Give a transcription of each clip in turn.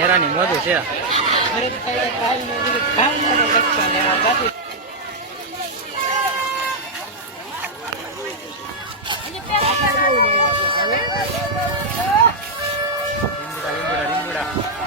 હેરાની મોજું છે. લીંબુડા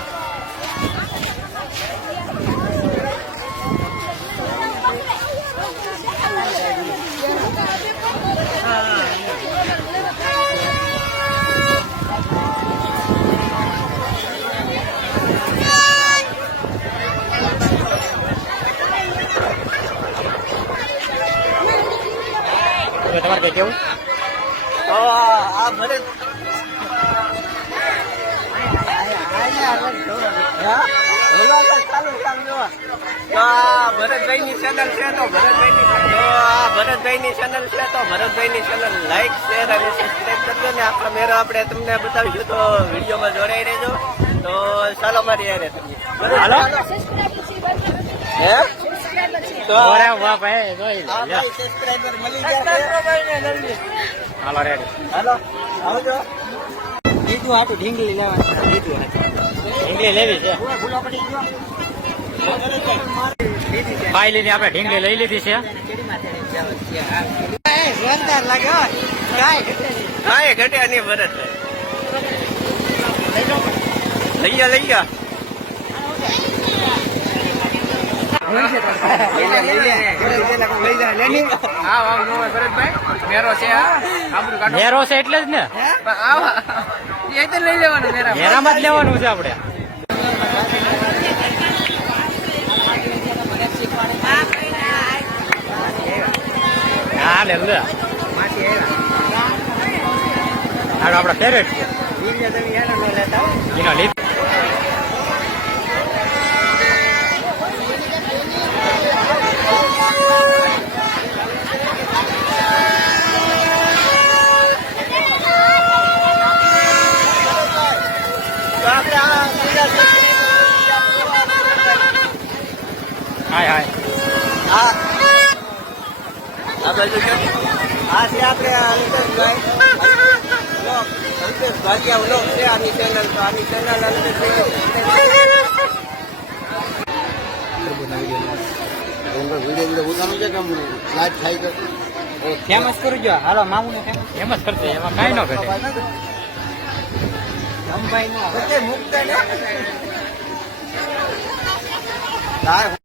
હવે તમારે કઈ કેવું? આ ભરતભાઈ ની ચેનલ છે તો ભરતભાઈ ની તો આ ભરતભાઈ ની ચેનલ છે તો ભરતભાઈ ની ચેનલ લાઈક શેર અને સબસ્ક્રાઈબ કરજો ને મેરો આપણે તમને બતાવીશું તો વિડીયોમાં જોડાઈ રહેજો. તો ચાલો મારી યારે તમે હે? તો અરે વાહ ભાઈ જોઈ લે. સબસ્ક્રાઈબર મળી ગયા હાલો રેડી હાલો આવજો બીજું હાટું ઢીંગલી લેવાની બીજું ઢીંગલી લેવી છે. ભાઈ લીધી આપણે ઢીંગલી લઈ લીધી છે. જોરદાર લાગે હો. કાંઈ ઘટે નહીં. ભરત લઈ ગયા લઈ જા મેરો છે એટલે જ ને? મેરામાં જ લેવાનું છે આપણે. હા લે લે. આપણા ફેવરેટ એનો લીધ હાય હાય આ બાજુ આ છે આપણે. અલ્પેશ ભાટિયા વ્લોગ છે આની ચેનલ તો આની ચેનલ અલ્પેશભાઈ ફેમસ કરજો હાલો મામુને ફેમસ કરશે એમાં કાંઈ ન ઘટે. મુકતા ને.